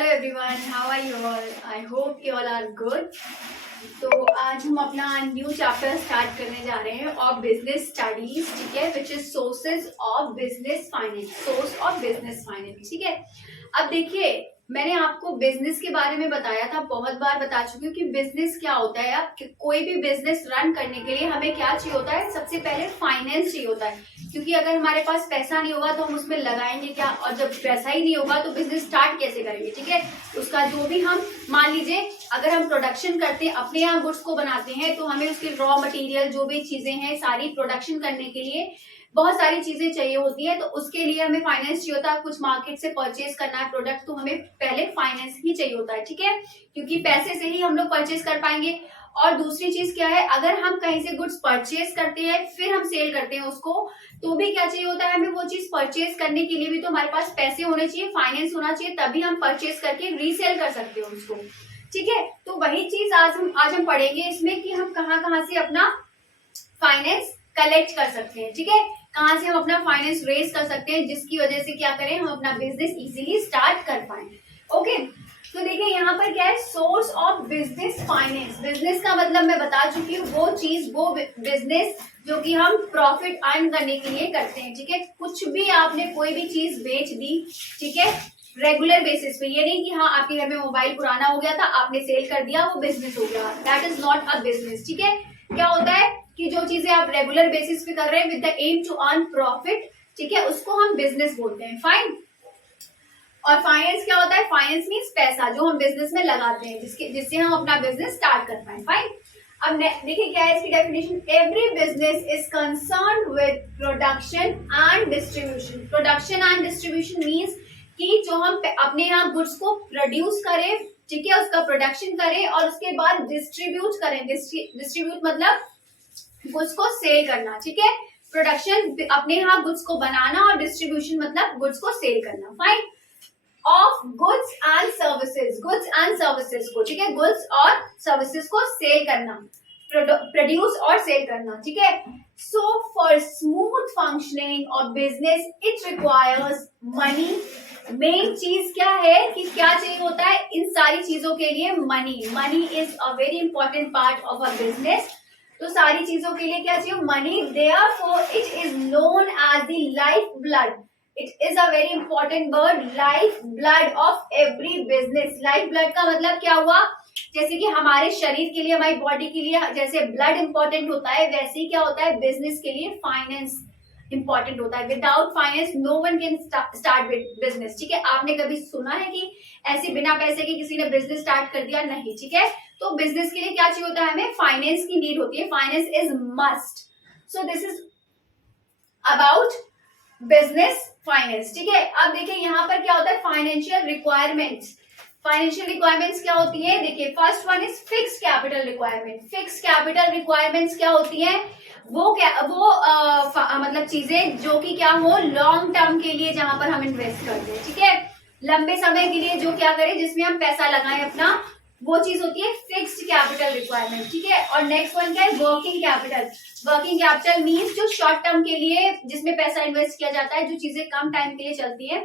Hello everyone, how are you all? I hope you all are good. तो आज हम अपना न्यू चैप्टर स्टार्ट करने जा रहे हैं ऑफ बिजनेस स्टडीज, ठीक है, which is sources of business finance, source of business finance, ठीक है। अब देखिए, मैंने आपको बिजनेस के बारे में बताया था, बहुत बार बता चुकी हूँ कि बिजनेस क्या होता है। अब कोई भी बिजनेस रन करने के लिए हमें क्या चाहिए होता है? सबसे पहले फाइनेंस चाहिए होता है, क्योंकि अगर हमारे पास पैसा नहीं होगा तो हम उसमें लगाएंगे क्या, और जब पैसा ही नहीं होगा तो बिजनेस स्टार्ट कैसे करेंगे, ठीक है। उसका जो भी हम मान लीजिए, अगर हम प्रोडक्शन करते हैं, अपने यहाँ गुड्स को बनाते हैं, तो हमें उसके रॉ मटेरियल जो भी चीजें हैं सारी प्रोडक्शन करने के लिए बहुत सारी चीजें चाहिए होती है, तो उसके लिए हमें फाइनेंस चाहिए होता है। कुछ मार्केट से परचेज करना है प्रोडक्ट, तो हमें पहले फाइनेंस ही चाहिए होता है, ठीक है, क्योंकि पैसे से ही हम लोग परचेज कर पाएंगे। और दूसरी चीज क्या है, अगर हम कहीं से गुड्स परचेज करते हैं फिर हम सेल करते हैं उसको, तो भी क्या चाहिए होता है हमें? वो चीज परचेज करने के लिए भी तो हमारे पास पैसे होने चाहिए, फाइनेंस होना चाहिए, तभी हम परचेज करके रीसेल कर सकते हैं उसको, ठीक है। तो वही चीज आज हम पढ़ेंगे इसमें कि हम कहाँ कहाँ से अपना फाइनेंस कलेक्ट कर सकते हैं, ठीक है, कहाँ से हम अपना फाइनेंस रेज कर सकते हैं, जिसकी वजह से क्या करें, हम अपना बिजनेस इजीली स्टार्ट कर पाए। ओके, तो देखिए यहाँ पर क्या है, source of business finance. Business का मतलब मैं बता चुकी हूँ, वो चीज, वो बिजनेस जो कि हम प्रॉफिट अर्न करने के लिए करते हैं, ठीक है। कुछ भी आपने कोई भी चीज बेच दी, ठीक है, रेगुलर बेसिस पे, ये नहीं कि हाँ आपके घर में मोबाइल पुराना हो गया था आपने सेल कर दिया वो बिजनेस हो गया, that is not a business, ठीक है। क्या होता है कि जो चीजें आप रेगुलर बेसिस पे कर रहे हैं with the aim to earn profit, ठीक है, उसको हम बिजनेस बोलते हैं, फाइन। और फाइनेंस क्या होता है? फाइनेंस मीन्स पैसा जो हम बिजनेस में लगाते हैं, जिससे हम अपना बिजनेस स्टार्ट कर पाए, फाइन। अब देखिए क्या है इसकी definition, every business is concern with production and distribution. Production and distribution means कि जो हम अपने यहाँ गुड्स को प्रोड्यूस करें, ठीक है, उसका प्रोडक्शन करें और उसके बाद डिस्ट्रीब्यूट करें। डिस्ट्रीब्यूट मतलब गुड्स को सेल करना, ठीक है। प्रोडक्शन अपने यहाँ गुड्स को बनाना और डिस्ट्रीब्यूशन मतलब गुड्स को सेल करना, fine. Of goods and services, goods and services को, ठीक है, गुड्स और सर्विसेज को सेल करना, प्रोड्यूस और सेल करना, ठीक है। So for smooth functioning of business it requires money. Main चीज क्या है कि क्या चाहिए होता है इन सारी चीजों के लिए? Money. Money is a very important part of a business. तो सारी चीजों के लिए क्या चाहिए? Money. Therefore it is known as the life blood. It is a very important word, life blood of every business. Life blood का मतलब क्या हुआ? जैसे कि हमारे शरीर के लिए, हमारी बॉडी के लिए जैसे ब्लड इंपॉर्टेंट होता है, वैसे ही क्या होता है बिजनेस के लिए? फाइनेंस इंपॉर्टेंट होता है। Without finance no one can start business, ठीक है। आपने कभी सुना है कि ऐसे बिना पैसे के किसी ने बिजनेस स्टार्ट कर दिया? नहीं, ठीक है। तो बिजनेस के लिए क्या चाहिए होता है हमें? फाइनेंस की नीड होती है, finance is must. So this is about business finance, ठीक है। अब देखिए यहाँ पर क्या होता है, फाइनेंशियल रिक्वायरमेंट्स। फाइनेंशियल रिक्वायरमेंट्स क्या होती है? देखिए first one is fix capital requirement. Fix capital requirements क्या होती है? वो मतलब चीजें जो कि क्या हो, लॉन्ग टर्म के लिए, जहां पर हम इन्वेस्ट करते हैं, ठीक है, लंबे समय के लिए जो क्या करें, जिसमें हम पैसा लगाएं अपना, वो चीज होती है फिक्स्ड कैपिटल रिक्वायरमेंट, ठीक है। और नेक्स्ट वन क्या है? Working capital. Working capital means जो शॉर्ट टर्म के लिए जिसमें पैसा इन्वेस्ट किया जाता है, जो चीजें कम टाइम के लिए चलती है,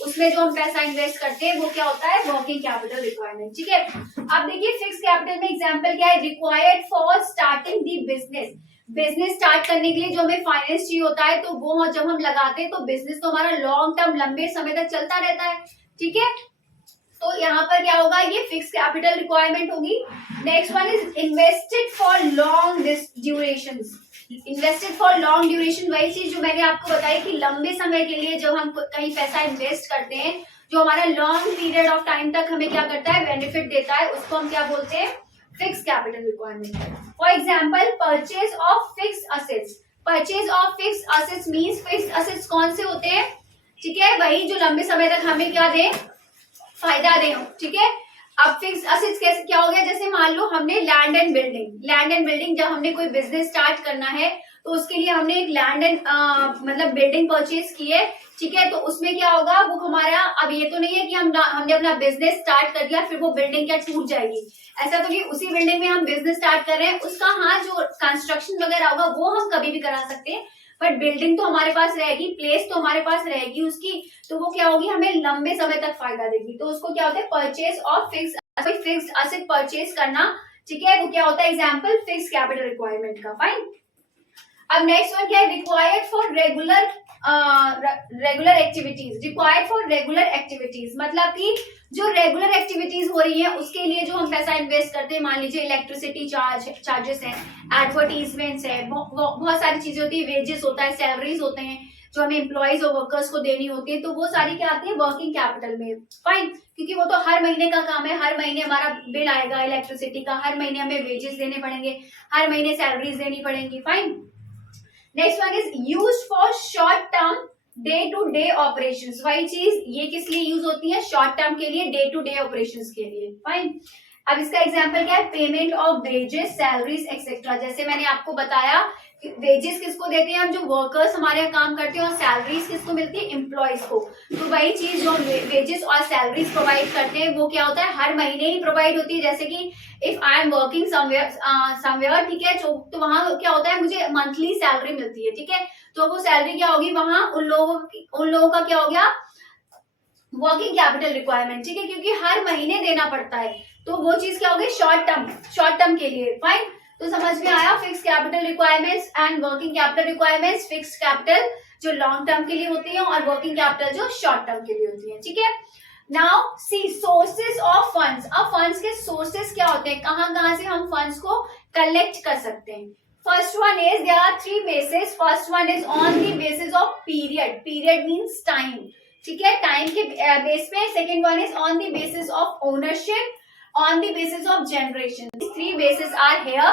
उसमें जो हम पैसा इन्वेस्ट करते हैं वो क्या होता है? वर्किंग कैपिटल रिक्वायरमेंट, ठीक है। अब देखिए फिक्स कैपिटल में एग्जांपल क्या है? Required for starting the business. Business start करने के लिए जो हमें फाइनेंस चाहिए होता है, तो वो जब हम लगाते हैं तो बिजनेस तो हमारा लॉन्ग टर्म, लंबे समय तक चलता रहता है, ठीक है। तो यहाँ पर क्या होगा? ये फिक्स कैपिटल रिक्वायरमेंट होगी। Next one is invested for long duration. Invested for long duration वही चीज जो मैंने आपको बताई कि लंबे समय के लिए जब हम कहीं पैसा इन्वेस्ट करते हैं, जो हमारा लॉन्ग पीरियड ऑफ टाइम तक हमें क्या करता है? बेनिफिट देता है, उसको हम क्या बोलते हैं? Fix capital requirement. For example purchase of fix assets. Purchase of fix assets means fix assets कौन से होते हैं? ठीक है, वही जो लंबे समय तक हमें क्या दे? फायदा दे, ठीक है। अब फिक्स असेट्स कैसे क्या हो गया? जैसे मान लो हमने लैंड एंड बिल्डिंग जब हमने कोई बिजनेस स्टार्ट करना है तो उसके लिए हमने एक लैंड एंड मतलब बिल्डिंग परचेज की है, ठीक है। तो उसमें क्या होगा? वो हमारा, अब ये तो नहीं है कि हमने अपना बिजनेस स्टार्ट कर दिया फिर वो बिल्डिंग क्या छूट जाएगी, ऐसा तो नहीं। उसी बिल्डिंग में हम बिजनेस स्टार्ट कर रहे हैं, उसका हाँ जो कंस्ट्रक्शन वगैरह होगा वो हम कभी भी करा सकते हैं, बट बिल्डिंग तो हमारे पास रहेगी, प्लेस तो हमारे पास रहेगी उसकी, तो वो क्या होगी, हमें लंबे समय तक फायदा देगी। तो उसको क्या होता है, purchase of fixed asset purchase करना, ठीक है, वो क्या होता है, एग्जाम्पल फिक्स कैपिटल रिक्वायरमेंट का। फाइन। अब नेक्स्ट वन क्या है, required for regular activities. Required for regular activities मतलब कि जो रेगुलर एक्टिविटीज हो रही है उसके लिए जो हम पैसा इन्वेस्ट करते हैं, मान लीजिए इलेक्ट्रिसिटी चार्जेस है, एडवर्टीजमेंट्स है, बहुत सारी चीजें होती है, वेजेस होता है, सैलरीज होते हैं जो हमें एम्प्लॉइज और वर्कर्स को देनी होती है, तो वो सारी क्या आती है, वर्किंग कैपिटल में। फाइन, क्योंकि वो तो हर महीने का काम है, हर महीने हमारा बिल आएगा इलेक्ट्रिसिटी का, हर महीने हमें वेजेस देने पड़ेंगे, हर महीने सैलरीज देनी पड़ेंगी। Fine. Next one is used for short term day to day operations. वही चीज ये किस लिए यूज होती है, शॉर्ट टर्म के लिए, डे टू डे ऑपरेशंस के लिए। फाइन। अब इसका एग्जांपल क्या है, payment of wages, salaries etcetera. जैसे मैंने आपको बताया वेजेस किसको देते हैं हम, जो वर्कर्स हमारे यहाँ काम करते हैं, और सैलरीज किसको मिलती है, एम्प्लॉयज को। तो वही चीज जो वेजेस और सैलरीज प्रोवाइड करते हैं वो क्या होता है, हर महीने ही प्रोवाइड होती है। जैसे कि if I am working somewhere, ठीक है, तो वहां क्या होता है, मुझे मंथली सैलरी मिलती है, ठीक है, तो वो सैलरी क्या होगी, वहां उन लोगों का क्या हो गया, वर्किंग कैपिटल रिक्वायरमेंट, ठीक है, क्योंकि हर महीने देना पड़ता है, तो वो चीज क्या होगी, शॉर्ट टर्म के लिए। फाइन। तो समझ में आया, fix capital requirements and working capital requirements. Fix capital जो लॉन्ग टर्म के लिए होती है और वर्किंग कैपिटल जो शॉर्ट टर्म के लिए होती है, ठीक है। Now see sources of funds. अब फंड्स के सोर्सेज क्या होते हैं, कहां से हम फंड्स को कलेक्ट कर सकते हैं। First one is, there are three basis. First one is on the basis of period. Period means time, ठीक है, टाइम के बेस पे। Second one is on the basis of ownership, on the basis of generation. Three basis are here,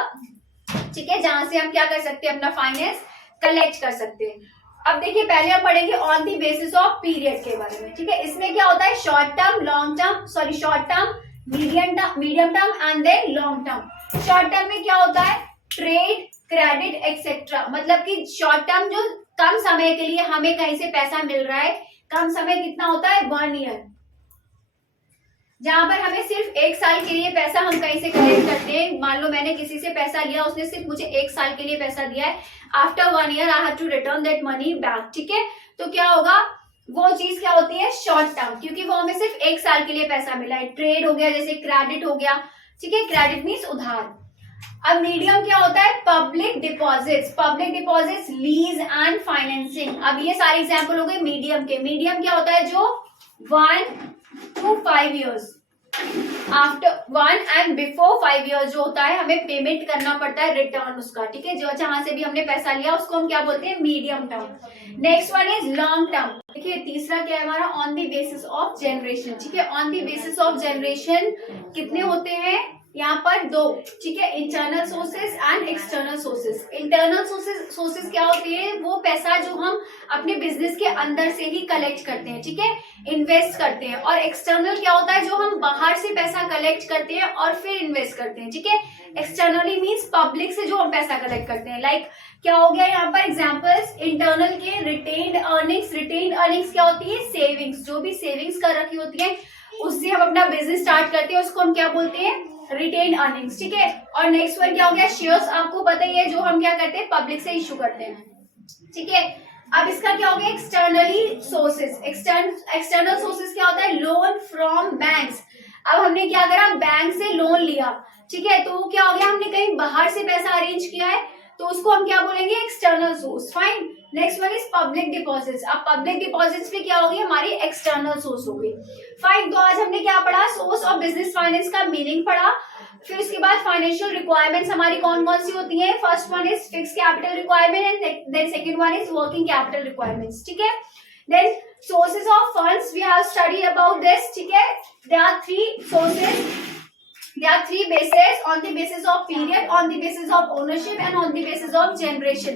ठीक है, जहां से हम क्या कर सकते हैं, अपना फाइनेंस कलेक्ट कर सकते हैं। अब देखिए, पहले हम पढ़ेंगे on the basis of period के बारे में, ठीक है। इसमें क्या होता है, short term, long term, sorry short term, medium term and then long term. Short term में क्या होता है, ट्रेड, क्रेडिट एक्सेट्रा, मतलब कि शॉर्ट टर्म जो कम समय के लिए हमें कहीं से पैसा मिल रहा है, कम समय कितना होता है, 1 ईयर, जहां पर हमें सिर्फ 1 साल के लिए पैसा हम कहीं से कलेक्ट करते हैं। मान लो मैंने किसी से पैसा लिया, उसने सिर्फ मुझे 1 साल के लिए पैसा दिया है, after 1 year I have to return that money back, ठीक है, तो क्या होगा, वो चीज क्या होती है, शॉर्ट टर्म, क्योंकि वो हमें सिर्फ 1 साल के लिए पैसा मिला है। ट्रेड हो गया, जैसे क्रेडिट हो गया, ठीक है, क्रेडिट मीन्स उधार। अब मीडियम क्या होता है, public deposits, lease and financing. अब ये सारे एग्जांपल हो गए मीडियम के। मीडियम क्या होता है, जो 1 to 5 years, after 1 and before 5 years जो होता है, हमें पेमेंट करना पड़ता है, रिटर्न उसका, ठीक है, जो जहां से भी हमने पैसा लिया उसको हम क्या बोलते हैं, medium term. Next one is long term. देखिए तीसरा क्या है हमारा, on the basis of generation, ठीक है। On the basis of generation कितने होते हैं, यहाँ पर 2, ठीक है, internal sources and external sources. Internal sources क्या होते हैं, वो पैसा जो हम अपने बिजनेस के अंदर से ही कलेक्ट करते हैं, ठीक है, इन्वेस्ट करते हैं। और एक्सटर्नल क्या होता है, जो हम बाहर से पैसा कलेक्ट करते हैं और फिर इन्वेस्ट करते हैं, ठीक है। एक्सटर्नली मीन्स पब्लिक से जो हम पैसा कलेक्ट करते हैं। लाइक क्या हो गया यहाँ पर एग्जाम्पल्स, इंटरनल के रिटेन्ड अर्निंग्स। रिटेन्ड अर्निंग्स क्या होती है, सेविंग्स, जो भी सेविंग्स कर रखी होती है उससे हम अपना बिजनेस स्टार्ट करते हैं, उसको हम क्या बोलते हैं, रिटेन अर्निंग्स, ठीक है। और नेक्स्ट वन क्या हो गया, शेयर्स, आपको पता ही है, जो हम क्या करते हैं, पब्लिक से इश्यू करते हैं, ठीक है। अब इसका क्या हो गया, एक्सटर्नली सोर्सेस। एक्सटर्नल सोर्सेस क्या होता है, लोन फ्रॉम बैंक्स। अब हमने क्या करा, बैंक से लोन लिया, ठीक है, तो क्या हो गया, हमने कहीं बाहर से पैसा अरेंज किया है, तो उसको हम क्या बोलेंगे, external source. Fine. Next one is public deposits. अब पब्लिक डिपॉजिट्स भी क्या होगी, हमारी एक्सटर्नल सोर्स होगी। फाइन। तो आज हमने क्या पढ़ा, सोर्स ऑफ बिजनेस फाइनेंस का मीनिंग पढ़ा। फिर उसके बाद फाइनेंशियल रिक्वायरमेंट्स हमारी कौन कौन सी होती हैं। First one is fix capital requirement and then second one is working capital requirements, ठीक है। Then sources of funds we have studied about this, ठीक है। There are 3 sources, there are 3 bases, on the basis of period, on the basis of ownership and on the basis of generation.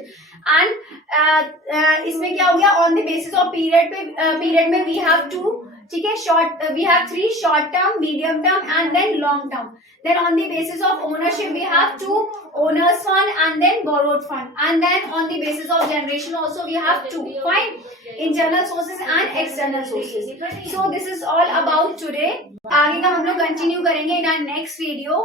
and इसमें क्या हो गया, on the basis of period पे period में we have 2, ठीक है, short we have 3, short term, medium term and then long term. Then on the basis of ownership we have 2, owners fund and then borrowed fund. And then on the basis of generation also we have 2. Fine. Internal sources and external sources. So this is all about today. आगे का हम लोग continue करेंगे in our next video.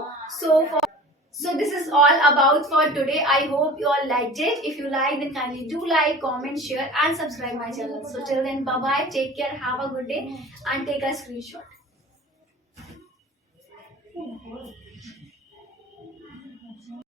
So this is all about for today. I hope you all liked it. If you like, then kindly do like, comment, share and subscribe my channel. So till then, bye bye, take care, have a good day and take a screenshot.